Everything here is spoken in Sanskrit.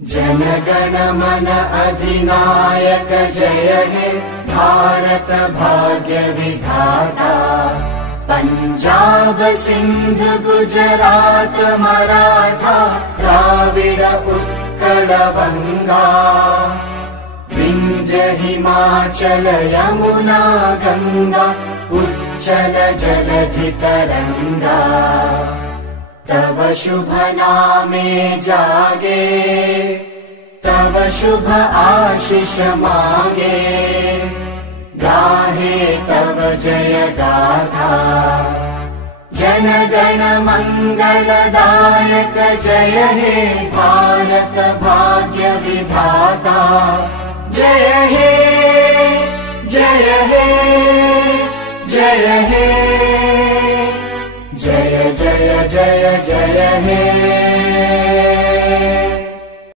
जनगण मन अधिनायक जय हे भारत भाग्य विधाता। पंजाब सिंध गुजरात मराठा द्राविड उत्कल बंगा। विंध्य हिमाचल यमुना गंगा उच्चल जलधि तरंगा। तव शुभ नामे जागे तव शुभ आशीष मागे। गाहे तव जय गाथा जनगण मंगलदायक जय हे भारत भाग्य विधाता। जय हे जय हे जय हे जय जय जय जय हे।